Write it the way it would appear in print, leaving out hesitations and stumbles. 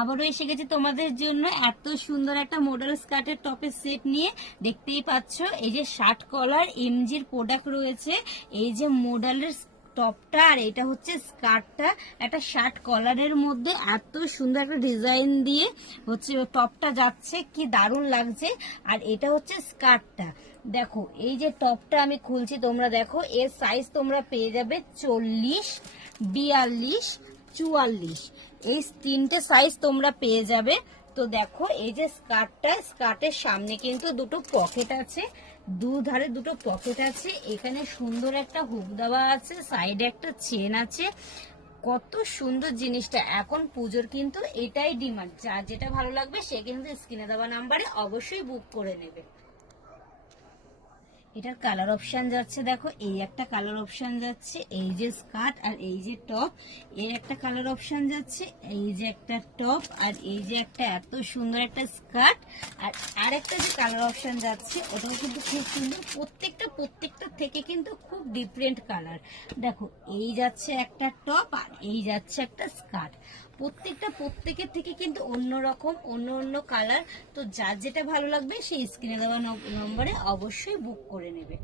আবারও এসে গেছি তোমাদের জন্য এত সুন্দর একটা মডেল স্কার্টের টপের সেট নিয়ে। দেখতেই পাচ্ছ এই যে শার্ট কলার এমজির প্রোডাক্ট রয়েছে, এই যে মডেলের টপটা আর এটা হচ্ছে স্কার্টটা, একটা শার্ট কলারের মধ্যে এত সুন্দর একটা ডিজাইন দিয়ে হচ্ছে টপটা যাচ্ছে, কি দারুণ লাগছে। আর এটা হচ্ছে স্কার্টটা। দেখো এই যে টপটা আমি খুলছি, তোমরা দেখো এর সাইজ তোমরা পেয়ে যাবে 40, 42, 44, এই তিনটে সাইজ তোমরা পেয়ে যাবে। তো দেখো এই যে স্কার্টটা, স্কার্টের সামনে কিন্তু দুটো পকেট আছে, দুধারে দুটো পকেট আছে, এখানে সুন্দর একটা হুক দেওয়া আছে, সাইডে একটা চেন আছে। কত সুন্দর জিনিসটা, এখন পুজোর কিন্তু এটাই ডিমান্ড। যার যেটা ভালো লাগবে সে কিন্তু স্ক্রিনে দেওয়া নাম্বারে অবশ্যই বুক করে নেবে। এটার কালার অপশন যাচ্ছে, দেখো এই একটা কালার অপশন যাচ্ছে, এই যে স্কার্ট আর এই যে টপ, এর একটা কালার অপশন যাচ্ছে, এই যে একটা টপ আর এই যে একটা এত সুন্দর একটা স্কার্ট। আর আরেকটা যে কালার অপশন যাচ্ছে ওটাও কিন্তু খুব সুন্দর, প্রত্যেকটা থেকে কিন্তু খুব ডিফারেন্ট কালার। দেখো এই যাচ্ছে একটা টপ আর এই যাচ্ছে একটা স্কার্ট, প্রত্যেকের থেকে কিন্তু অন্যরকম অন্য কালার। তো যার যেটা ভালো লাগবে সেই স্ক্রিনে দেওয়া নম্বরে অবশ্যই বুক করে নেবে।